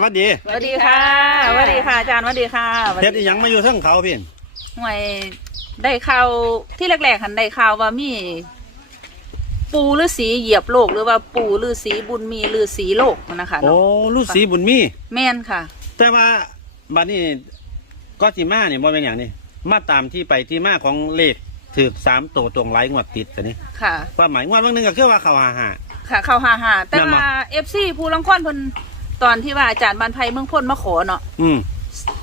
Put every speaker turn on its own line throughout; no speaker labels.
หวัดดี
สวัสดีค่ะสวัสดีค่ะอาจารย์สวัสดีค่ะสวัส
เฮ็ด
ดี
อีหยังมาอยู่เทั้งเขาพี่
ห่วยได้ข่าวที่แรกๆหันได้ข่าวว่ามี ปูฤาษีเหยียบโลกหรือว่าปูฤาษีบุญมีฤาษีโลกนะคะ
โอ้
เนาะ
ลูกสีบุญมี
แม่นค่ะ
แต่ว่าบัดนี้ก็สิมาเนี่ยบ่เป็นอย่างนี้มาตามที่ไปที่มาของเลขถือสามตัวตรงไลงวดติดแต่นี่
ค่ะ
ว่าหมายงวดบางหนึงก็คือว่าเขาหาหา
ค่ะเข้าหาหาแต่
แม่นบ่
ว่าเอฟซีผู้ลังคอนเพิ่น ตอนที่ว่าอาจารย์บานไพเมืองพ้นมาขอเนาะ
อืม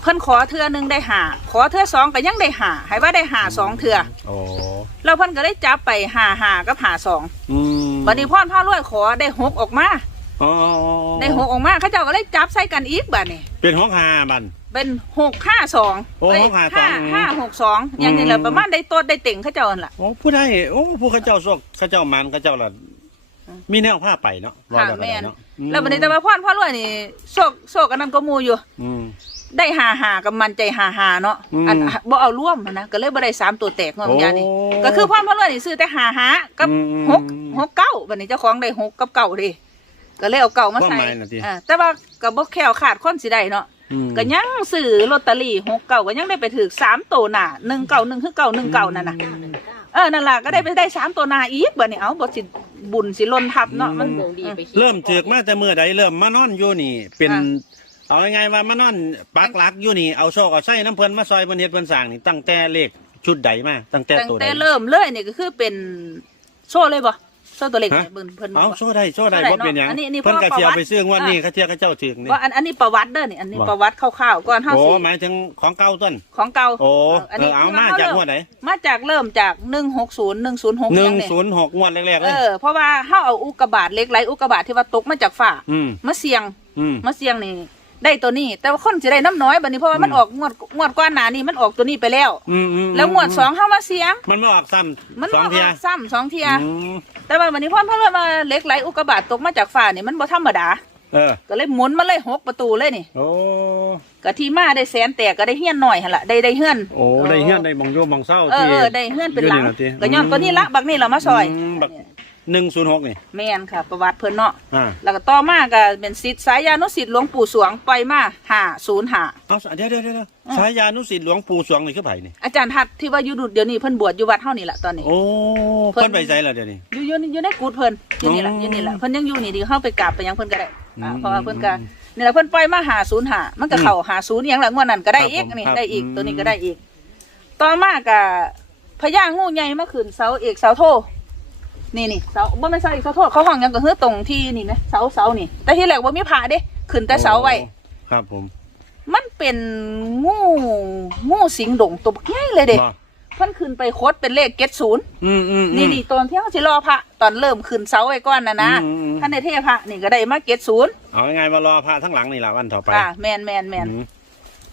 เพิ่นขอเทือหนึงได้หาขอเทือสองก็ยังได้หาให้ว่าได้หาสองเทือ
โอ้
แล้วเพิ่นก็ได้จับไปหาหากับหาสอง
อืม
วันนี้พ่อนผ้ารวยขอได้หกออกมา
อ๋อ
ได้หกออกมาเขาเจ้าก็เลยจับใส่กันอีกบัดนี้
เป็นหกหาบัน
เป็นหกห้าสอง
โอ้หกห้าสอง
ห้าหกสองอย่างนี้แหละ
อืม
ประมาณได้โตัวได้เต่งเขาเจ้านั่นล่ะ
โอ้ผู้ใดโอ้ผู้เขาเจ้าโชคเขาเจ้ามันเขาเจ้าละ มีแนวผ้าไปเนาะว่า
ค่ะ
แล้วก็
แม่
ได้
น
เนาะ
แล้ววันนี้แต่ว่าพ่อนพ่อรวยนี่โชคโชคอันนั้นก็มูอยู่
อืม
ได้หาหากับมันใจหาหาเนาะ
อืม
อันบ่เอาร่วมนะก็เลยบ่ได้สามตัวแตกเมื่อวันนี้
โอ้
ก็คือพ่อนพ่อรวยนี่ซื้อแต่หาหากับ
อืม
หกหกเก้าวันนี้เจ้าของได้หกกับเก้าดิก็เลยเอาเก้ามาใส่
ความหมายน่ะติ
อ่าแต่ว่าก็บ่แคล้วขาดคนสิได้เนาะ
อืม
ก็ยังซื้อลอตเตอรี่หกเก่าก็ยังได้ไปถือสามตัวหน่ะหนึ่งเก่าหนึ่งคือเก่าหนึ่งเก่านั่นน่ะเออนั่นล่ะก็ได้ไปได้สามตัวหน่ะอีกบ่เนี่ยเอาบ่สิ บุญสิล้นทับเนาะมัน
อืม
อืม
เริ่มถือกมาแต่เมื่อใดเริ่มมานอนอยู่นี่ เป็น
อะ
เอาไงายๆว่ามานอนปักหลักอยู่นี่เอาโชคเอาใส่น้ำเพิ่นมาซอยเพิ่นเฮ็ดเพิ่นสร้างนี่ตั้งแต่เลขชุดใดมาตั้งแต่
ตั้ง
ตัวใด
แต่เริ่มเลยนี่ก็คือเป็นโซ่เลยบ่ โซ่ตัวเล็ก
ฮะ
เนี่ยเพิ่นเพิ่น
เอา
บอก
โชว์ได้โชว์ได้
โชว์ได้
บ่เป็นหยัง
เนาะอันนี้นี่
เพิ่นก็
เพราะ
เที่ยว
ประวัติ
ไปซื้องวดนี้
อะ
เขาเที่ยวเขาเจ้าถือกนี่
ว่าอันอันนี้ประวัติเด้อนี่อันนี้
บ่
ประวัติคร่าวๆก่อนเฮา
โอ้
สิ
หมายถึงของเก่าต้น
ของเก่า
โอ้
อัน
เอ
นี้
อเอา
คือ
มา
ว่า
จาก
เริ่ม
งวดไหน
มาจากเริ่มจาก160 106
หนึ่
ยังงเนี่ย
ศูนย์หกงวดแรกๆเล
เอยอเพราะว่าเฮาเอาอุกกาบาตเหล็กไหลอุกกาบาตที่ว่าตกมาจากฟ้า
อืม
มาเสี่ยง
อืม
มาเสี่ยงนี่ ได้ตัวนี้ แต่ว่าคนสิได้น้ำน้อยบัดนี้เพราะว่ามัน
อืม
ออกงวดงวดก้อนหนานี่มันออกตัวนี้ไปแล้ว
อืมอืม
แล้วงวดสองเข้ามาเสี่ยง
มันมาออกซ้ำ
มัน
สอง
มา
เที่ย
ออกซ้ำสองเทีย
อืม
แต่ว่าวันนี้พ่อพ่อเลยมาเหล็กไหลอุกกาบาตตกมาจากฟ้านี่มันบ่ธรรมดา
เออ
ก็เลยหมุนมาเลยหกประตูเลยนี่
โอ้
ก็ที่มาได้แสนแตกก็ได้เฮี้ยนหน่อยหั่นละได้ได้เฮือน
โอ้ได้เฮือนได้มองโยมองเศร้า
เออ
ที่
เออได้เฮือนเป็นหลัง
อยู่ติ
ก็ย้อนตัวนี้ละบักนี่เรามาซอย
มบัก หนึ่งศูนย์หกนี่
แม่นค่ะ ประวัติเพิ่นเนาะ
อ่า
แล้วก็ต่อมาก็เป็นศิษย์สายยานุศิษย์หลวงปู่สวงปล่อยมา505
เอาเดี๋ยวเดี๋ยวเดี๋ยว
อืม
สายยานุสิทธิ์หลวงปู่สวงนี่คือไผนี่
อาจารย์ทัดที่ว่าอยู่ดุเดี๋ยวนี้เพิ่นบวชอยู่วัดเฮานี่แหละตอนนี้
โอ้
เพิ่น
เพิ่นไปใส่แล้วเดี๋ยวนี้
อยู่อยู่ในอยู่ในกูดเพิ่นอยู่นี่แหละ
อ๋อ
อยู่นี่แหละเพิ่นยังอยู่นี่ดีเข้าไปกราบไปยังเพิ่นก็ได้อ่า
อืม
เพราะว่าเพิ่นก็นี่แหละเพิ่นปล่อยมาหาศูนย์หามันก็เข้าหาศูนย์อหย่างละงวดนั้นก็ได้อีก
ครับผม
นี่
ครับ
ได้อีก
อืม
ตัวนี้ก็ได้อีก ต่อมาก็พญางูใหญ่มาขึ้นเสาเอกเสาโท นี่นี่เสาบ่แม่นเสาเอกเสาโทเขาห้องหยังก็คือตรงที่นี่นะเสาเสานี่ แต่ที่แรกบ่มีผ้าเด้ขึ้นแต่เสาไว้
โอ้ครับผม
มันเป็นงูงูสิงดงตัวบักใหญ่เลยเด้
บ่
เพิ่นขึ้นไปโคดเป็นเลข70
อืมอืมอืม
นี่นี่ตอนที่เขาสิรอพระตอนเริ่มขึ้นเสาไว้ก่อนนะนะ
อืมอืม
ท่านในเทพระนี่ก็ได้มาเจ็ดศูนย์
เอาไงายๆมารอพระทั้งหลังนี่แหละวันต่อไป
ค่ะแมนแมนแมน
อืม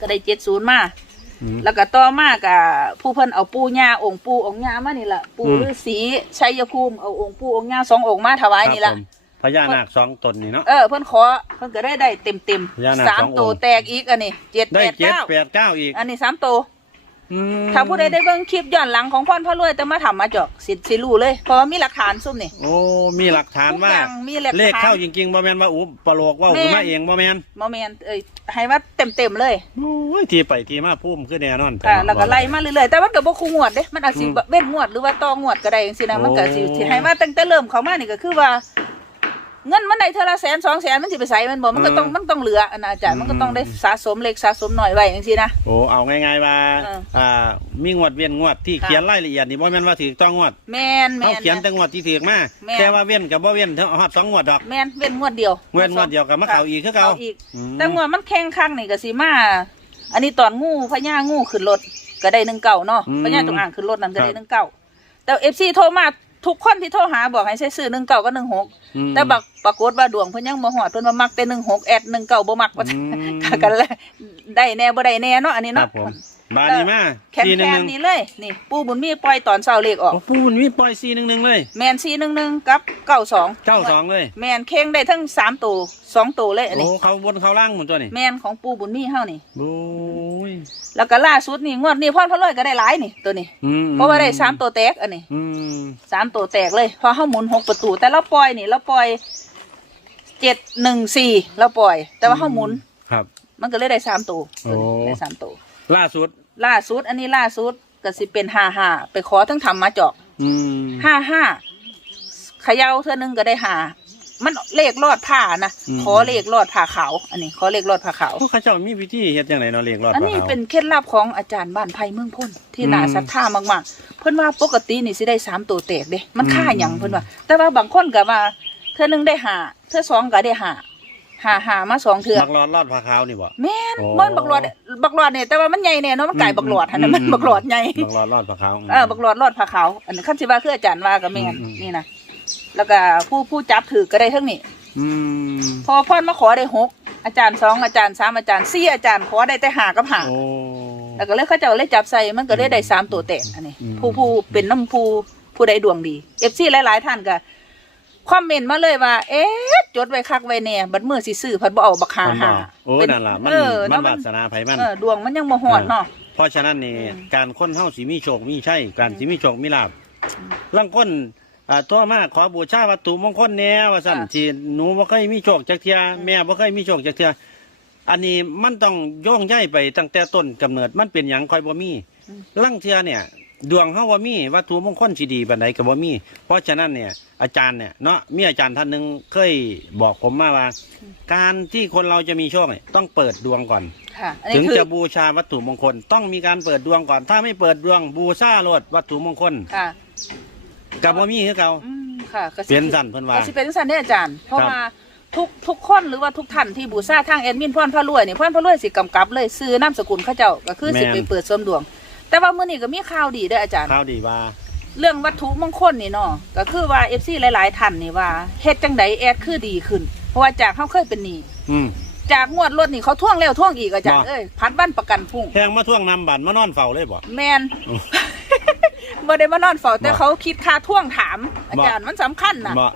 ก็ได้เจ็ดศูนย์มา
อืม
แล้วก็ต่อมากับผู้เพิ่นเอาปู่ย่าองค์ปู่องค์ย่ามานี่แหละปู่
อืม
ฤาษีชัยภูมิเอาองค์ปู่องค์ย่าสององค์มาถวายนี่
ครั
ละ
บผมพญานาคสองตนนี่เนาะ
เออเพิ่นขอเพิ่นก็ได้ได้เต็มเต็ม
พญานาค
สาม
สององค์
ตัวแตกอีกอันนี้เจ็ด
ได้
แปด
เจ็ด
เก้า
แปดเก้าอีก
อันนี้สามตัว
อืม
ถ้าผู้ใดได้เบิ่งคลิปย้อนหลังของพ่อนพ่อรวยแต่มาทำมาจอกสิสิรู้เลย เพราะว่ามีหลักฐานซุ่มนี่
โอ้มีหลักฐาน
ทุก
ว่า
อย่างมีหลักฐาน
เลขเข้าจริงๆบ่แม่นว่าอุปโลกว่า
แม่
อุ
น
มาเองบ่แม่น
โมเมนเอ้ยให้ว่าเต็มเต็มๆเลย
โอ้ยที่ไปที่มาพุ่มคือแน่นอน
ค่ะแล้วก็ไล่มาเรื่อยๆแต่มันก็บ่คู่งวดเด้มันอาจสิ
อืม
เว้นงวดหรือว่าต่องวดก็ได้จังซี่นะมันก็สิ
โอ้
สิให้ว่าตั้งแต่เริ่มเข้ามานี่ก็คือว่า เงินมันได้เท่าละแสนสองแสนมันสิไปใส่มันบ่มันก็ต้องมันต้องเหลืออันนะอาจารย์มันก็ต้องได้สะสมเล็กสะสมหน่อยไว้จังซี่นะ
โอ้เอาง่ายๆว่า
เออ
อ่ามีงวดเวียนงวดที่
ค่ะ
เขียนรายละเอียดนี่บ่แม่นว่าถือต้องงวด
แม่นแม่
เขา
น
เขียนแต่งวดที่ถือมา
แม่น
แต่ว่าเวียนกับบ่เวียนเท่าฮอดสองงวดดอก
แม่นเว้นงวดเดียว
เว้นงวดเดียวก็มาเข้าอีกคือเก่า
อีก
อืม
แต่งวดมันแข่งข้างนี่ก็สิมาอันนี้ตอนงูพญางูขึ้นรถก็ได้1เก่าเนาะพญาจงอางขึ้นรถนั่นก็ได้1เก่าแต่ FC โทรมา ทุกคนที่โทรหาบอกให้ใช้ซื้อ1เก่าก็16
อืม
แต่บักปรากฏว่าดวงเพิ่นยังบ่ฮอดเพิ่นว่ามักแต่16แอด19บ่มักว่า
อืม
กันเลยได้แน่บ่ได้แน่เนาะอันนี้
ครั
เนาะ
บผมบาดนี้มา
แคน
สี่หนึ่ง
แค
ห
น
นึ่ง
นี่เลยนี่ ปู่บุญมีปล่อยตอนเช้าเลขออก
โอ้ปูมันมีปล่อยสี่หนึ่งหนึ่งเลย
แมน411กับ92
เก้าสองเลย
แมนเข่งได้ทั้ง3ตัว2ตัวเลยอันนี้
โอ้เขาบนเขาล่างหมดตัวนี่
แมนของปู่บุญมีเฮานี่
โอ้ย
แล้วก็ล่าสุดนี่งวดนี้พ่อพระรวยก็ได้หลายนี่ตัวนี้
อืม
เพราะว่าได้สามตัวแตกอันนี้
อืม
สามตัวแตกเลยเพอเฮาหมุนหกประตู แต่เราปล่อยนี่เราปล่อย714เราปล่อย แต่ว่าเฮาหมุน
ครับ
มันก็เลยได้สามตัว
โอ้
ได้สามตัว
ล่าสุด
ล่าสุด อันนี้ล่าสุดก็สิเป็นห้าห้าไปขอทั้งทำมาเจาะ
อืม
ห้าห้าเขย่าเท่านึงก็ได้หา มันเลขรอดผ้านะ
อืม
ขอเลขรอดผ้าขาว อันนี้ขอเลขรอดผ้าขาว
พวกเขาเจ้ามีวิธีเฮ็ดจังไดเนาะเลี้ยงรอด
อันนี้
ปลาขาว
เป็นเคล็ดลับของอาจารย์บ้านไผ่เมืองพ้นที่
อืม
น่าศรัทธามากๆ เพิ่นว่าปกตินี่สิได้สามตัวแตกเด้ มัน
อืม
ค่าหยังเพิ่นว่า แต่ว่าบางคนก็ว่าเทื่อหนึงได้หาเทื่อสองก็ได้หาหาหามาสองเทื่อ
บักรอดรอดปลาขาวนี่บ่
แม่น
โอ้
บ่นบักหลอดบักหลอดเนี่ยแต่ว่ามันใหญ่เนี่ยเนาะมันไก่บักหลอดหั่นน่ะมันบักหลอดใหญ่
บักรอดรอดปลาขาว
เออบักหลอดรอดผ้าขาวอันนี้คันสิว่าคืออาจารย์ว่าก็แม่น
อืม
นี่นะ แล้วก็ผู้ผู้จับถือก็ได้เทั้งนี้
อืม
พอพ่อนมาขอได้หกอาจารย์สองอาจารย์สามอาจารย์สี่อาจารย์ขอได้แต่หากับหา
โอ้
แล้วก็เลยเขาเจ้าเลยจับใส่มันก็เลยได้สามตัวแตกอันนี้
อืม
ผู้ผู้เป็นน้ำผู้ผู้ใดดวงดีเอฟซีหลาย ๆ ท่านก็คอมเมนต์มาเลยว่า เอ๊ะจดไว้คักไว้แน่บัดมือสิซื้อพัดบ่เอาบักหา
มัน
หา
บ่โอ้
เป็น
นั่นล่ะมัน
เออ
มัน
เนาะ
วาสนาไผมัน
เออดวงมันยังบ่ฮอดเนาะ
เพราะฉะนั้นนี่
อืม
การคนเฮาสิมีโชคมีชัยการสิมีโชคมีลาภลางคน อ่าตัวมาขอบูชาวัตถุมงคลแนวว่าซั่น
อ่า
ที่หนูบ่เคยมีโชคจักเทื่อแม่บ่เคยมีโชคจักเทื่ออันนี้มันต้องโย่งใยไปตั้งแต่ต้นกำเนิดมันเป็นหยังค่อยบ่มีลางเทื่อเนี่ย ดวงเฮาบ่มีวัตถุมงคลสิดีปานใดก็บ่มี เพราะฉะนั้นเนี่ยอาจารย์เนี่ยเนาะมีอาจารย์ท่านหนึงเคยบอกผมมาว่า การที่คนเราจะมีโชคเนี่ยต้องเปิดดวงก่อน
ค่ะ อัน
ถึ
นี้
ง
คือ
จะบูชาวัตถุมงคล ต้องมีการเปิดดวงก่อน ถ้าไม่เปิดดวงบูชาโลดวัตถุมงคล
ค่ะ
กับว่ามีคือเก่า
อืมค่ะก็สิ
เปลี่ยนสั้นเพิ่นว่า
ก็สิเป็นสันเนี่ยอาจารย์ เพราะ
ครับ
ว่าทุกทุกคนหรือว่าทุกท่านที่บูชาทางแอดมินพ่อนพระรวยนี่พ่อนพระรวยสิกำกับเลยซื้อนามสกุลเข้าเจ้าก็คือสิ
แม่น
ไปเปิดเสริมดวง แต่ว่ามื้อนี้ก็มีข่าวดีเด้ออาจารย์
ข้าวดีว่า
เรื่องวัตถุมงคลนี่เนาะก็คือว่า FC หลาย ๆ ท่านนี่ว่าเฮ็ดจังไดแอดคือดีขึ้น เพราะว่าจากเขาเคยเป็นหนี้
อืม
จากงวดรถนี่เขาท่วงแล้วท่วงอีกอาจารย์
บ่
เอ้ยพัดวันประกันพรุ่ง
แพงมาท่วงนำบัตรมานอนเฝ้าเลยบ่
แม่น
อืม
บ่ได้มานอนเฝ้าแต่
บ่
เขาคิดค่าท่วงถาม อาจารย์มันสำคัญน่ะ
บ่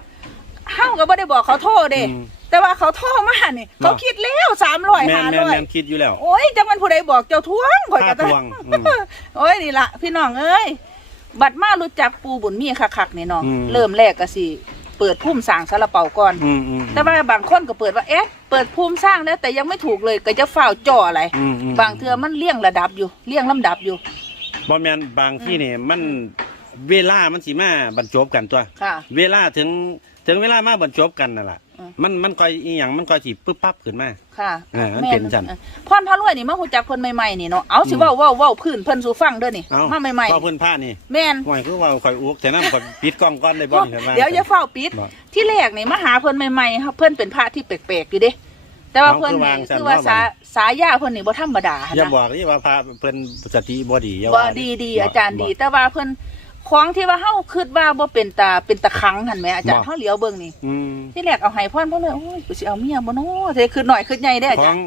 เฮาก็บ่ได้บอกเขาโทษเด้
อืม
แต่ว่าเขาโทษมานี่
บ่
เขาคิดแล้วสามร้อย
แม่น
ห้า
แม่น
ร้อย
แม่นคิดอยู่แล้ว
โอ้ยจังมันผู้ใดบอกเจ้าท่วงข่อย
ค่า
ก็
ทวงอืม
โอ้ยนี่ล่ะพี่น้องเอ้ยบัดมารู้จักปูบุญมีคักๆนี่เนาะ
อืม
เริ่มแรกก็สิเปิดพุ่มสร้างซาลาเปาก่อน
อืมอืม
แต่ว่าบางคนก็เปิดว่าเอ๊ะเปิดภูมิสร้างแล้วแต่ยังไม่ถูกเลยก็จะฝ่าวจ่ออะไร
อืมอืม
บางเทือมันเลี่ยงระดับอยู่เลี่ยงลำดับอยู่
บ่แม่นบางที่นี่มันเวลามันสิมาบรรจบกันตัว
ค่ะ
เวลาถึงถึงเวลามาบรรจบกันนั่นล่ะ
อืม
มันมันค่อยอีหยังมันค่อยสิปึ๊บปั๊บขึ้นมา
ค่ะ
เออมันเป็นจัง
ออพรพระรวยนี่มาหูจักเพิ่นใหม่ๆนี่เนาะเอาสิเว้าเว้าเว้าพื้นเพิ่นสู่ฟังเด้อนี่
เอ้า
มาใหม่
พอเพิ่นพานี่
ๆแม่น
ห่วยคือว่าข่อยอุกแต่น้ำข่อยปิดกล้องก่อนได้บ่นี่เพิ่นว่า
เดี๋ยวอย่าเฝ้าปิด
บ่
ที่แรกนี่มาหาเพิ่นใหม่ๆครับเพิ่นเป็นพระที่แปลกๆอยู่เด้ แต่ว่า
เอา
เพิ่น
คือ
นี่
วางซั่น
คือว่า
ว่า
สาสายาเพิ่นนี่บ่ธรรมดา
อย่า
นะ
บอกนี่ว่าพาเพิ่นสติบ่ดีอย่า
บ่
ว่า
ดีดี
บ่
อาจารย์ดี
บ่
แต่ว่าเพิ่นของที่ว่าเฮาคิดว่าบ่เป็นตาเป็นตะครังหั่นแหมอาจารย์
บ่
เฮาเหลียวเบิ่งนี่
อืม
ที่แรกเอาให้พ่อนพ่อเลยโอ้ยกูสิเอาเมียบ่เนาะแต่คือหน่อยคือใหญ่ได้ออา
ขอ
จารงย์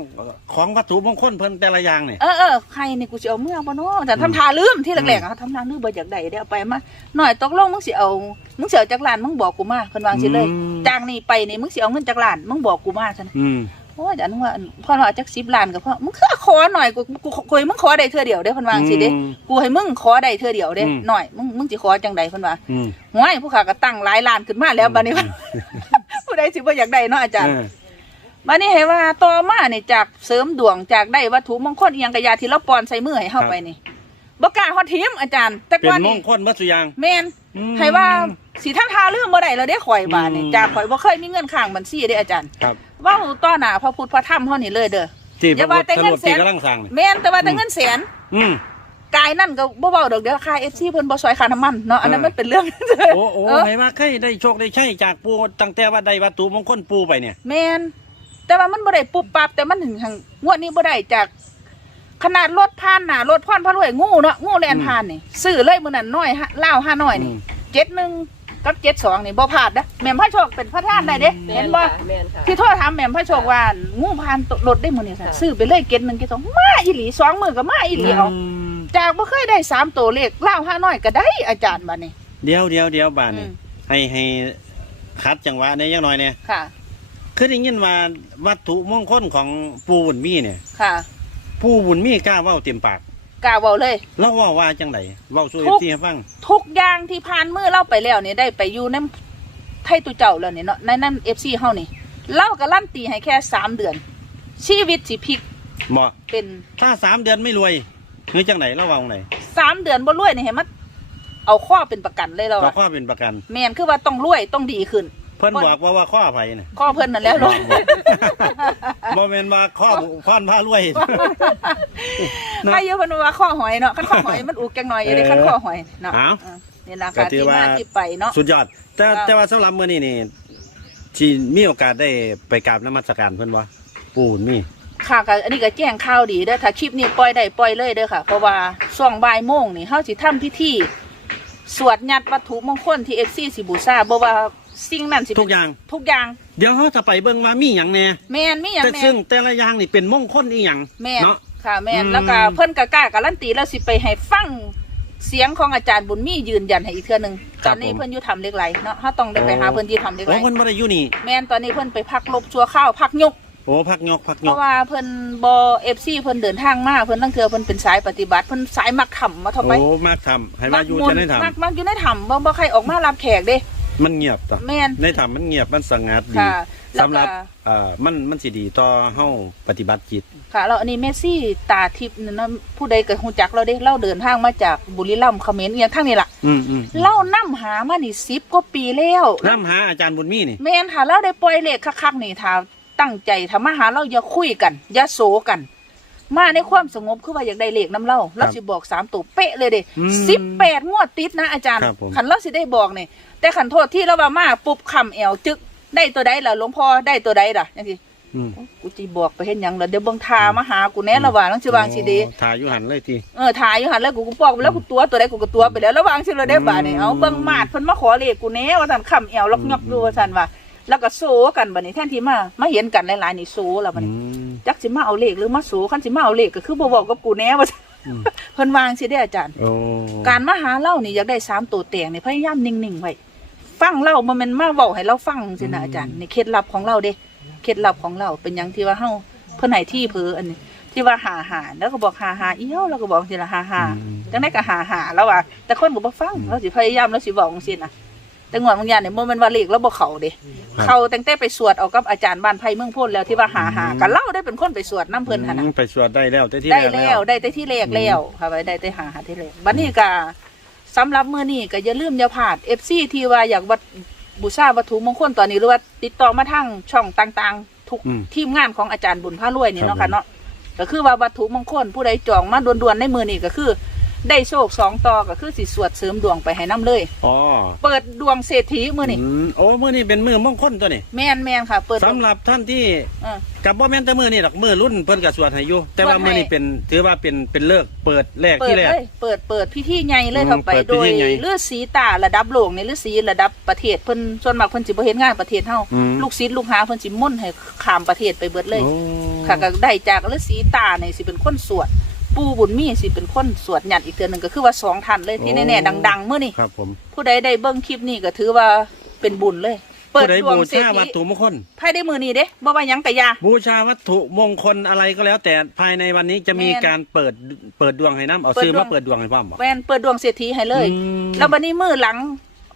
ของวัตถุมงคลเพิ่นแต่ละอย่างนี่
เออเออใครนี่กูสิเอาเมียบ่เนาะแต่ทำทาลืมที่แรกๆอะทำทาลืมบ่อยากได้เด้เอาไปมาหน่อยตกลงมึงสิเอามึงสิเอาจักรล้านมึงบอกกูมาเพิ่นวาจังสิเลย
อืม
จ้างนี่ไปนี่มึงสิเอาเงินจักรล้านมึงบอกกูมาซั่นนะ
อืม
โอ้ยอาจารย์ว่าพ่อว่าจัก10ล้านก็พอมึงคือขอหน่อยกูกูกูให้มึงขอได้เทื่อเดียวเด้เพิ่นวาจังสิเด้
อืม
กูให้มึงขอได้เทื่อเดียวเด้
อืม
หน่อยมึงมึงสิขอจังใดเพิ่นว่า
อืม
ห้วยผู้ข้าก็ตั้งหลายล้านขึ้นมาแล้วบัดนี้ผู้ใดสิบ่อยากได้เนาะอาจารย์
เออ
มานี่ให้ว่าต่อมาเนี่ยจากเสริมดวงจากได้วัตถุมงคลอหยังกะยาที่เราปอนใส่มือให้เข้าไปนี่บกล้าฮอดทีมอาจารย์ แต่
เป็น
ก่อน
ม
นี่
งคลมัสุอยาง
แม่น
อืม
ให้ว่าสีทั้งทาเรื่องบ่ได้เราได้ข่อยบาทนี่
อืม
จากข่อยบ่เคยมีเงินข้างบัญชีเด้อาจารย์
ครับ
เว่าต่อหน้าพระพุทธพระธรรมเฮานี่เลยเด้อ
ที่
อย่าว่าแต่
ส
เงิน
รุป
แส
ที่
น
กำลังสั่งนี่
แม่นแต่ว่าแต่เงินแสน
อืม
กายนั่นก็บ่เว้าดอกเด้อค่า FC เพิ่นบ่ซอยค่าน้ำมันเนาะอันนั้น
เออ
มันเป็นเรื่อง
โอ้โอ้
เออ
ให้ว่าใครได้โชคได้ใช่จากปูตั้งแต่ว่าได้วัตถุมงคลปูไปเนี่ย
แม่นแต่ว่ามันบ่ได้ปุ๊บปั๊บแต่มันถึงทางงวดนี้บ่ได้จาก ขนาดรถผ่านหน้ารถพ่อนพระรวยงูเนาะงูแลนผ่านนี่ซื้อเลยมื้อนั้นน้อยฮะล่าวห้าน้อยนี่
อืม
เจ็ดหนึ่ง กับเจ็ดสองนี่บ่พลาดนะแม่มพระโชคเป็นพระท่านได้เด้
แม่
เห็น
น
บ่
ค่ะแม่นค่ะ
ที่โทษถามแม่มพระโชคว่างูผ่านรถได้มื้อนี้ค่ะ
ค่ะ
ซื้อไปเลยเจ็ดหนึ่งเจ็ดสองมาอีหลีสองมื้อก็มาอีหลีเอา
อืม
จากบ่เคยได้สามตัวเลขล่าวห้าน้อยก็ได้อาจารย์บัดนี้
เดี๋ยวเดี๋ยวเดี๋ยวบานนี่
อืม
ให้ให้คัดจังหวะในยังน้อยเนี่ย
ค่ะ
คือได้ยินว่าวัตถุมงคลของปูบุญมีเนี่ย
ค่ะ
ปูบุญมีกล้าเว้าเต็มปาก
กล่าวเว้าเลย
แล้วว่าว่าจังไดเว้าสู่
ทุ
เอกฟซีให้ฟัง
ทุกอย่างที่ผ่านมือเล่าไปแล้วนี่ได้ไปอยู่ในไทยตุเจ้าแล้วนี่เนาะในนั้น FC เฮานี่เล่าก็ลั่นตีให้แค่สามเดือน ชีวิตสิพลิก
เหมาะ
เป็น
ถ้าสามเดือนไม่รวยหรือจังไหนระวังไหน
สามเดือนบ่รวยนี่เห็นมันเอาข้อเป็นประกันเลยเรา
เรา
อะ
ข้อเป็นประกัน
แมนคือว่าต้องรวยต้องดีขึ้น
เพิ่นบอกว่าว่าข้อไผเนี่ย
ข้อเพิ่นนั่นแหล้วรวย
บ่แม่นว่าข้อข้อนผ้ารวยเนาะ
ไม่เยอะเพิ่นว่าข้อหอยเนาะคันข้อหอยมันอุกจังหน่อยอยู่เด้
เออ
คันข้อหอยเนาะ
เอา
เออนี่ล่ะ
ก็
ค่ะ
ถือ
ที่
ว่า
มาที่ไปเนาะ
สุดยอด แต่
ครับ
แต่ว่าสำหรับมื้อนี้นี่ที่มีโอกาสได้ไปกราบนมัสการเพิ่นบ่ปู่มี
ค่ะก็อันนี้ก็แจ้งข่าวดีเด้อถ้าคลิปนี้ปล่อยได้ปล่อยเลยเด้อค่ะ เพราะว่าช่วงบ่ายโมงนี่เฮาสิทำพิธีสวดยัดวัตถุมงคลที่ FC สิบูชาบ่ว่า สิ่งนั้นสิเป็น
ทุกอย่าง
ทุกอย่าง
เดี๋ยวเฮาจะไปเบิ่งว่ามีหยังแน่
แม่นมีหยัง
แต่
แม่
ซึ่
น
งแต่ละอย่างนี่เป็นมงคลอีหยัง
แม่น
เนาะ
ค่ะแม่น
อืม
แล้วก็เพิ่นก็กล้าการันตีแล้วสิไปให้ฟังเสียงของอาจารย์บุญมียืนยันให้อีกเทื่อหนึงตอนนี้เพิ่นอยู่ทำเหล็กไหลเนาะเฮาต้องได้ไปหาเพิ่นที่ทำเหล็กไห
โอ้
ล
เพิ่นบ่ได้อยู่นี่
แม่นตอนนี้เพิ่นไปพักลบชั่วข้าวพักยก
โอ้พักยกพัก
เพ
ยก
ราะว่าเพิ่นบเอฟซีเพิ่นเดินทางมาเพิ่นตั้งเทือเพิ่นเป็นสายปฏิบัติเพิ่นสายมักถ่ำมาเท่าไป
โอ้มากทำให้มาอยู่
มน
จะได้ทำ
มักมักอยู่ในถ้ำบ่บ่ใครออกมารับแขกเด้
มันเงียบต่อ
แม่น
ในถ้ำมันเงียบมันสงัดดี
ค่ะแล้วก็
สำหรับเอ่อมันมันสิดีต่อเฮาปฏิบัติจิต
ค่ะแล้วอันนี้เมสซี่ตาทิพย์นั่นนะผู้ใดก็ฮู้จักเราเด้เราเดินทางมาจากบุรีรัมย์เขมรอีหยังทางนี้ล่ะ
อืมอืม
เรานํหามานี่10กว่าปีแล้ว
น้ำหาอาจารย์บุญมีนี่
แม่นค่ะเราได้ปล่อยเลขคักๆนี่ถ้าตั้งใจถ้ามาหาเราอย่าคุยกันอย่าโศกัน มาในความสงบคือว่าอยากได้เลขน้ำเล่าเราสิบอกสามตัวเป๊ะเลยเด้
อืม
สิบแปดงวดติดนะอาจารย์
ครับผม
ขันเราสิได้บอกนี่ แต่ขันโทษที่เราว่ามาปุ๊บคำแอวจึกได้ตัวใดล่ะหลวงพ่อได้ตัวใดล่ะจังซี่
อืม
กูจีบอกไปเห็นหยังล่ะเดี๋ยวเบิ่งทามาหากูแน่ละว่าลังสิวางสิเดี
โอ้ถ่ายอยู่หันเลยที
เออทาอยู่หันแล้วกูก็บอกไปแล้วกูตัวตัวใดกูก็ตัวไปแล้วแล้ววางสิเราได้บาดนี่เอาเบิ่งมาดเพิ่นมาขอเลขกูแน่ว่าซั่นคำแอวล็อกยอกดูว่าซั่นว่าแล้วก็โซกันบัดนี้แทนที่มามาเห็นกันหลายๆนี่โซแล้วบัด
อื
นี้
ม
จักสิมาเอาเลขหรือมาโซคันสิมาเอาเลขก็คือบ่บอกกับกูแน่ว่าซั่น
อืม
เพิ่นวางสิได้อาจารย์
โอ้
การมาหาเล่านี่อยากได้สามตัวแตงนี่พยายามนิ่งๆไว้ ฟังเล่ามันเป็นมาเว้าให้เราฟังสินะอาจารย์นี่เคล็ดลับของเราเด้เคล็ดลับของเราเป็นหยังที่ว่าเฮาเพิ่นให้ที่เพืออันนี้ ที่ว่าหาหาแล้วก็บอกหาหาเอี้ยวแล้วก็บอกสิละหาหาจังได๋ก็หาหาแล้วว่าแต่คนก็บ่ฟังเราสิพยายามเราสิเว้าจังซี่นะแต่งวดบางอย่างเนี่ยบ่แม่นว่าเลขเราบ่เข้าเด้เข้าตั้งแต่ไปสวดเอากับอาจารย์บ้านไผ่เมืองพ้นแล้วที่ว่าหาหาก็เล่าได้เป็นคนไปสวดนํเพิ่นหั่นน่ะ
อืมไปสวดได้แล้วแต่ที่
ได้
แรก
แล้วได้แต่ที่แรกแล้วค่ะไว้ได้แต่หาหาที่แรกบัดนี้ก็ สำหรับมื้อนี้ก็อย่าลืมอย่าพลาด FC ที่ว่าอยากวัดบูชาวัตถุมงคลตอนนี้หรือว่าติดต่อมาทางช่องต่างๆ ทุก
อืม
ทีมงานของอาจารย์บุญพารวยนี่
ครับ
เนาะค่ะเนาะก็คือว่าวัตถุมงคลผู้ใดจองมาด่วนๆในมือนี่ก็คือ ได้โชคสองต่อก็คือสิสวดเสริมดวงไปให้น้ำเลย
อ๋อ
เปิดดวงเศรษฐีมือนี่
อืมโอ้มื้อนี้เป็นมื้อมงคลตัวนี่
แมนแมนค่ะ เปิดดวง
สำหรับท่านที่
เออ
กับบ่แม่นแต่มื้อนี่ดอกมื้อรุ่นเพิ่นก็สวดให้อยู่แต่ว่า
สวดให้
มื้อนี้เป็นถือว่าเป็นเป็นเลิกษ์เปิดแรก
เปิ
ที่
ด
แรก
เลยเปิดเปิดพิธีใหญ่เลย
อืม
เข้าไป
เปิด
โด
พิธี
ย
ใหญ่
ฤาษีตาระดับโลกในฤาษีระดับประเทศเพิ่นส่วนมากเพิ่นสิบ่เฮ็ดงานประเทศเฮา
อืม
ลูกศิษย์ลูกหาเพิ่นสิมุ่นให้ข้ามประเทศไปเบิดเลย
โอ้
ค่ะก็ได้จากฤาษีตาเนี่ยสิเป็นคนสวด ปู่บุญมีสิเป็นคนสวดหยัดอีกเทือหนึ่งก็คือว่าสองท่านเลยที่แน่ๆดังๆเมื่อนี่
ครับผม
ผู้ใดได้เบิ้งคลิปนี้ก็ถือว่าเป็นบุญเลย เปิด
ผู้ใด
ดวง
บู
เศรษ
ชาวัต
ฐี
ถุมงคล
ภายในมือนี้เด้บ่ว่าหยังกะยา
บูชาวัตถุมงคลอะไรก็แล้ว แต่ภายในวันนี้จะมี
แม่น
การเปิดเปิดดวงให้น้ำเอา
เปิด
ซื้อ
ดว
มางเปิดดวงให้พ่อมบ่
แวนเปิดดวงเศรษฐีให้เลย
อืม
แล้วบัดนี้มือหลัง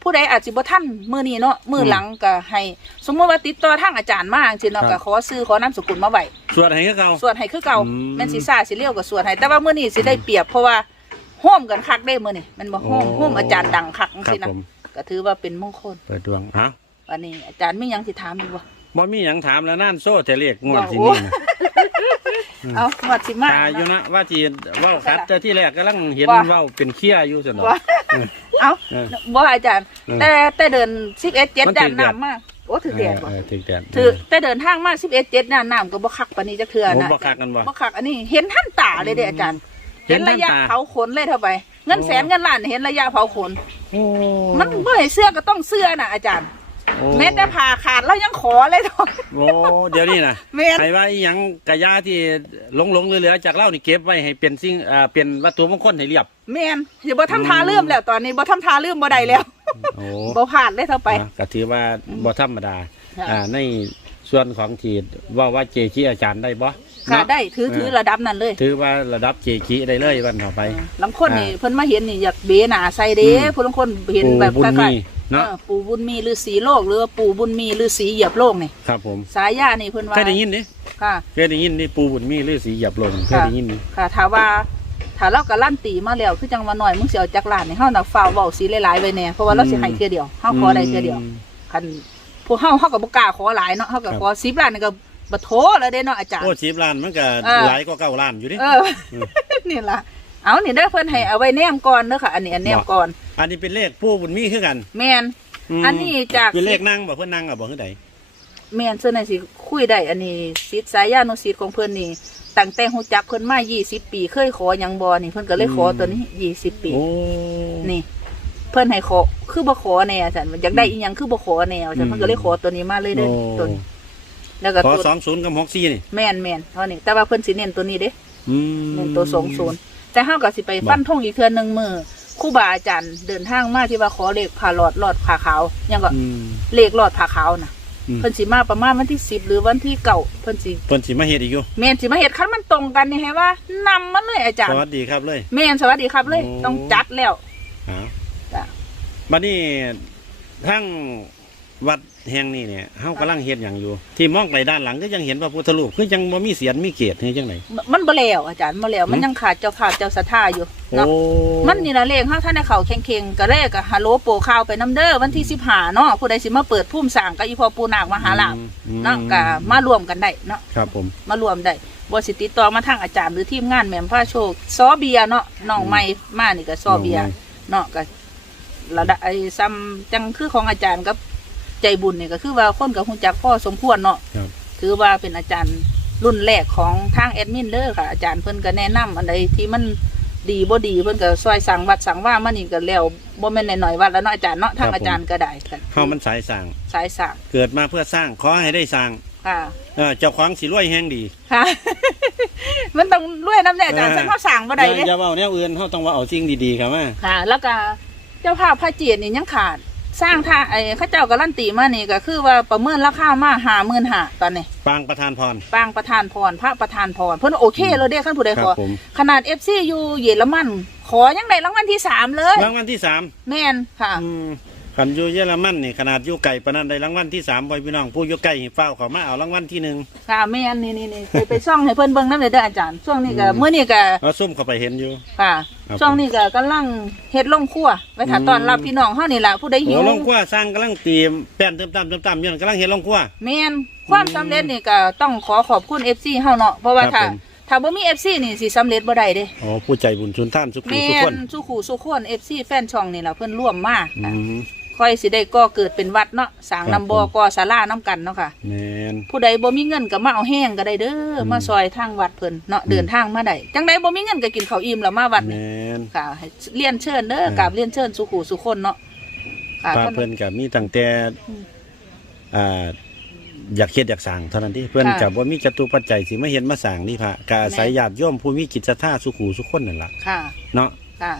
ผู้ใดอาจสิบ่ทันมือนี้เนาะมือหลังก็ให้ สมมติว่าติดต่อทางอาจารย์มาจังซี่เนาะ
ครั
ก็
บ
ขอซื้อขอนามสกุลมาไว้
สวดให้คือเก่า
สวดให้คือเก่า
อืม
แม่นสิซ่าสิเลี้ยวก็สวดให้แต่ว่ามื้อนี้สิได้เปรียบเพราะว่าโฮมกันคักได้มื้อนี้แมันบ่โฮม
โอ้
โฮมอาจารย์ดังคักจัง
ครับ
ซี่นะ
ผม
ก็ถือว่าเป็นมงคล
เปิดดวงฮะ
วันนี้อาจารย์มีหยังสิถามอีกบ่
บ่มีหยังถามแล้วนั่นโซ่แต่เรียกงวดสิ
โอ้
นี่นะ
เอาหมดสิมา
ตาอยู่นะว่าจีเว้าคัดแต่ที่แรกกำลังเห็น
ว่า
เว้าเป็นเขี้ยอยู่สนอ
ว่าเอา
เออ
บ่อาจารย์
เออ
แต่แต่เดิน11 7
มัน
ด้า
ถึ
น
งแดด
น้ำมาโอ้ถือแดดบ่
เออถึงแดด
ถือแต่เดินทางมา11 7ด้านน้ำก็บ่คักปานนี้จักเทื่อ
โอ้
นะ
บ่คักกันบ่
บ่คักอันนี้เห็นท่านตาเลยเด้อาจารย์
เห็
เห็
น
น
ท่าน
ระยะ
ตา
เผาขนเลยเท่าไปเงิน
โอ้
แสนเงินล้านเห็นระยะเผาขน
โอ้
มันเมื่อให้เสื้อก็ต้องเสื้อน่ะอาจารย์
โอ้
แม้แต่ผ่าขาดเรายังขอเลยทอ
โอ้เดี๋ยวนี้นะ
แม่น
ใครว่าอีหยังกะยาที่หลงหลงๆเหลือๆจากเล่านี่เก็บไว้ให้เป็นสิ่งอ่าเป็นวัตถุมงคลให้เรียบ
แม่นอย่าบ่ทำทาลืมแล้วตอนนี้บ่ทำทาลืมบ่ได้แล้ว
โอ้
บ่ผ่านเลยเท่าไป
อะก็ถือว่าบ่ธรรมดา
ค่ะ
อ่าในส่วนของที่ว่าว่าเจคีอาจารย์ได้บ่
ค่ะ
เนาะ
ได้ถือถือระดับนั้นเลย
ถือว่าระดับเจคีได้เลยวันต่อไป
ลางคนนี่
อ่า
เพิ่นมาเห็นนี่อยากเบหน้าใส่เด้
อืม
ผู้ลางคนเห็นแบบ
โอ้บุญ
คล้าย
มี
ๆ
เนาะ
ออปู่บุญมีฤาษีโลกหรือว่าปู่บุญมีฤาษีเหยียบโลกนี่
ครับผม
สายานี่เพิ่นว่า
เคยได้ยินดิ
ค่ะ
เคยได้ยินดิปูบุญมีฤาษีหยับลงเคยได้ยินดิ
ค่ะถ้าว่าถ้าเราก็ลั่นตีมาแล้วคือจังว่าหน่อยมึงสิเอาจักรลานนี่เฮาน่ะฟ้าวเว้าสีหลายๆไว้แน่เพราะว่าเราสิให้เทื่อเดียวเฮาขอได้เทื่อเดียว
ม
คันพวกเฮาเฮาก็บ่กล้าขอหลายเนาะเฮาก็ขอ10ล้านนี่ก็บ่โถแล้วเด้เนาะอาจารย์
โอ้ชีบล้านมันก็
เออ
หลายกว่าเก้าล้านอยู่ดิ
เออนี่ล่ะ เอานี่เด้อเพิ่นให้เอาไว้แนมก่อนเด้อค่ะ อันนี้อันแนมก่อน
อันนี้เป็นเลขปูบุญมีคือกัน
แม่น
ม
อันนี้จาก
เป็นเลขนั่งบ่เพื่อนนั่งอะบ่คือใด
แม่นเสื้อในสิคุยได้อันนี้สิทธิ์สายญานุสิทธิ์ของเพิ่นนี่ตั้งแต่ฮู้จักเพิ่นมา20 ปี เคยขอหยังบ่นี่เพิ่นก็เลยขอตัวนี้ 20 ปี
โอ้
นี่ เพิ่นให้ขอคือบ่ขอแน่อาจารย์อยากได้อีหยังคือบ่ขอแนวอาจารย์เพิ่นก็เลยขอตัวนี้มาเลยเด้อตัวนี้แล้วก็
ขอ
ตัว
สองศูนย์กับหกสี่นี่
แม่นแม่นเท่านี้แต่ว่าเพิ่นสิเน้นตัวนี้เด้
อืม
เน้นตัว20 แต่เฮาก็สิไปฟันธงอีกเทื่อหนึงมื้อครูบาอาจารย์เดินทางมาที่ว่าขอเลขผ่าหลอดหลอดผ่าขาวหยังก็
อืม
เลขหลอดผ่าขาวน่ะ
อืม
เพิ่นสิมาประมาณวันที่10หรือวันที่เก้าเพิ่นสิ
เพิ่นสิมาเฮ็ดอีกอยู่
แม่นสิมาเฮ็ดคันมันตรงกันนี่ให้ว่านำมันเลยอาจาร
ส
ย์
วัสดีครับเลย
แม่นสวัสดีครับเลย
โอ้
ต้องจัดแล้ว
อ้าว
จ้ะ
บัดนี้ทั้ง วัดแห่งนี้เนี่ยเฮากำลังเฮ็ดหยังอยู่ ที่มองไปด้านหลังก็ยังเห็นพระพุทธรูปคือยังบ่มีเสียนมีเกศนี่จังได
มมันบ่แล้วอาจารย์บ่แล้วมัน
หืม
ยังขาดเจ้าภาพเจ้าศรัทธาอยู่
โอ้
เนาะมันนี่ละเลขเฮาท่านได้เข้าเข่งๆก็เลขก็ฮัลโหลโปรข่าวไปนํเด้อวันที่15เนาะผู้ใดสิมาเปิดภูมิสร้างกับอีพ่อปู่นาคมหาลาภ
อืม
เนาะก็มารวมกันได้เนาะ
ครับผม
มารวมได้บ่สิติดต่อมาทางอาจารย์หรือทีมงานแหม่มพาโชคซอเบียร์เนาะน้องใหม่มานี่ก็ซอเบียร์เนาะก็ระดับไอ้ซ้ำจังคือของอาจารย์กับ ใจบุญนี่ก็คือว่าคนกับหุ่จักพ่อสมควรเนาะ
ครับ
ถือว่าเป็นอาจารย์รุ่นแรกของทางแอดมินเด้อค่ะ อาจารย์เพิ่นก็แนะนำอันใดที่มันดีบ่ดีเพิ่นก็ซอยสั่งวัดสั่งว่ามันนี่ก็แล้วบ่แม่นน้อยๆวัดแล้วเนาะอาจารย์เนาะทางอาจารย์ก็ได้ค่ะ
เฮามันสายสร้าง
สายสั่ง
เกิดมาเพื่อสร้างขอให้ได้สร้าง
ค่ะ
เออเจ้าของสิรวยแฮงดี
ค่ะ มันต้องรวยน้ำแน่อาจารย์
เออ
ฉันเขาสั่งบ่ได้
อย่า
เด้
อย่าเว้าแนวอื่นเฮาต้องว่าเอาสิ่งดีๆครับว่า
ค่ะ แล้วก็เจ้าภาพพระเจียรนี่ยังขาด สร้างท่าไอ้เข้าเจ้าการันตีมานี่ก็คือว่าประเมินราคามาหาหมื่นหาตอนนี้
ปางประธานพร
ปางประธานพรพระประธานพรเพิ่นโอเคเลยเด้ขั้นผู้ใด
ครั
ขอ
ผม
ขนาดเอฟซีอยู่เยอรมันขอยังได้รางวัลที่สามเลย
รางวัลที่สาม
แม่นค่ะ
อืม ขันอยู่เยอรมันนี่ขนาดอยู่ไก่ปานนั้นได้รางวัลที่สามบ่อยพี่น้องผู้อยู่ไก่เฝ้าวเขามาเอารางวัลที่หนึ่ง
ค่ะแม่นนี่นี่นี่ไปไปซ่องให้เพิ่นเบิ่งน้ำเลยเด้ออาจารย์ช่วงนี้ก็
อืม
เมื่อนี้ก็
เอาซุ่มเข้าไปเห็นอยู่
ค่ะ
ครับ
ช่วงนี้ก็กำลังเฮ็ดลงครัวไว้ถ้า
อืม
ต้อนรับพี่น้องเฮานี่ล่ะผู้ใดหิ
โอ้
ว
ลงครัวสร้างกำลังเตรียมแป้นเติมตามเติมตามอยู่นั่นกำลังเห็นลงครัว
แม่นความสำเร็จนี่ก็ต้องขอขอบคุณ FC เฮาเนาะเพราะว่า
ครั
ถ้า
บผม
ถ้าบ่มี FC นี่สิสำเร็จบ่ได้เด้
อ๋อผู้ใจบุญชุนท่านสุขุ
แม่
ทุกคน
นสุขูสุขคน FC แฟนช่องนี่ล่ะเพิ่นร่วมมาก
อืม
ค่อยสิได้ก่อเกิดเป็นวัดเนาะสร้าง
ครับ
นำบ่อ
ผม
ก่อศาลานํกันเนาะค่ะ
แมน
ผู้ใดบ่มีเงินก็มาเอาแห้งก็ได้เด้ออ
ม
มาซอยทางวัดเพิ่นเนาะ
อืม
เดินทางมาได้จังไดบ่มีเงินก็กินข้าวอิ่มแล้วมาวัด
แม
นี่
น
ค่ะให้เรียนเชิญเด้อ
เออ
กราบเรียนเชิญสุขูสุคนเนาะค่ะ
พาเพิ่นกับมีตั้งแต่
อืม
อ่าอยากเฮ็ดอยากสร้างเท่านั้นที่เพิ่น
ค่ะ
กับว่ามีจตุปัจจัยสิมาเห็นมาสร้างนี่พระกอาศัยญาติโยมผู้มีจิตศรัทธาสุขุสุคนนั่นล่ะ
ค่ะ
เนาะ
ค่ะ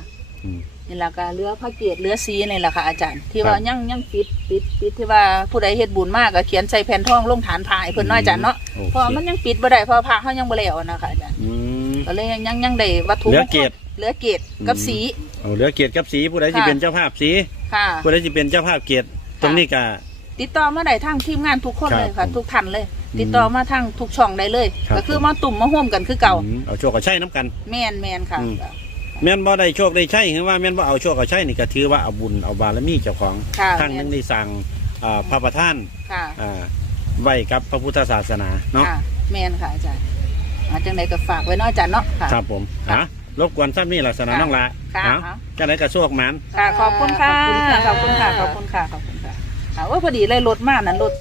อืม
นี่ล่ะก็เรือพระเกียรติเรือสีนี่ล่ะค่ะอาจารย์ ที่
ครับ
ว่ายังยังปิดปิดปิดที่ว่าผู้ใดเฮ็ดบุญมากก็เขียนใส่แผ่นทองลงฐานพระให้เพิ่นเน้อยอาจารย์เนาะ
โอ
เพราะ
เค
มันยังปิดบ่ได้เพราะพระเฮายังบ่แล้วนะคะอาจารย์
อืม
ก็เลยยังยังยังได้วัตถุ
เหลือเกศ
เหลือเกตกับ
อืม
สี
เอาเหลือเกียรติกับสีผู้ใดที่
ค่ะ
เป็นเจ้าภาพสี
ค่ะ
ผู้ใดที่เป็นเจ้าภาพเกียรติตรงนี้ก็
ติดต่อมาได้ทางทีมงานทุกคน
ครับ
เลยค่ะ
ผม
ทุกท่านเลย
อืม
ติดต่อมาทางทุกช่องได้เลย
ครับ
ก็คือ
ผม
มาตุ่มมาห่วมกันคือเก่า
อืมเอาโชคเอาใช้น้ำกัน
แม่นแม่นค่ะ
อืม แม่นบ่ได้โชคได้ใช้คือว่าแม่นบ่เอาโชคเอาใช้นี่ก็ถือว่าเอาบุญเอาบารมีเจ้าของ
ค่ะ
ทั้ง
แม่
นั้น
น
ได้สั่งอ่าพระประธาน
ค่ะ
อ่าไว้กับพระพุทธศาสนาเนาะ
ค่ะแม่นค่ะอาจารย์อ่าจังไดก็ฝากไว้เนาะอาจารย์เนาะค่ะ
ครับผม
ค่ะ
ฮะรบกวนซ้ำนี่ลักษณะ
ค่ะ
น้องละ
ค่ะ
ฮะ
ค่ะ
จังไดก็โชคหมัน
ค่ะขอบคุณค่ะ
ขอบคุณค่ะ
ขอบคุณค่ะขอบคุณค่ะขอบคุณค่ะอ่าว่าพอดีเลยรถมากนั้นรถ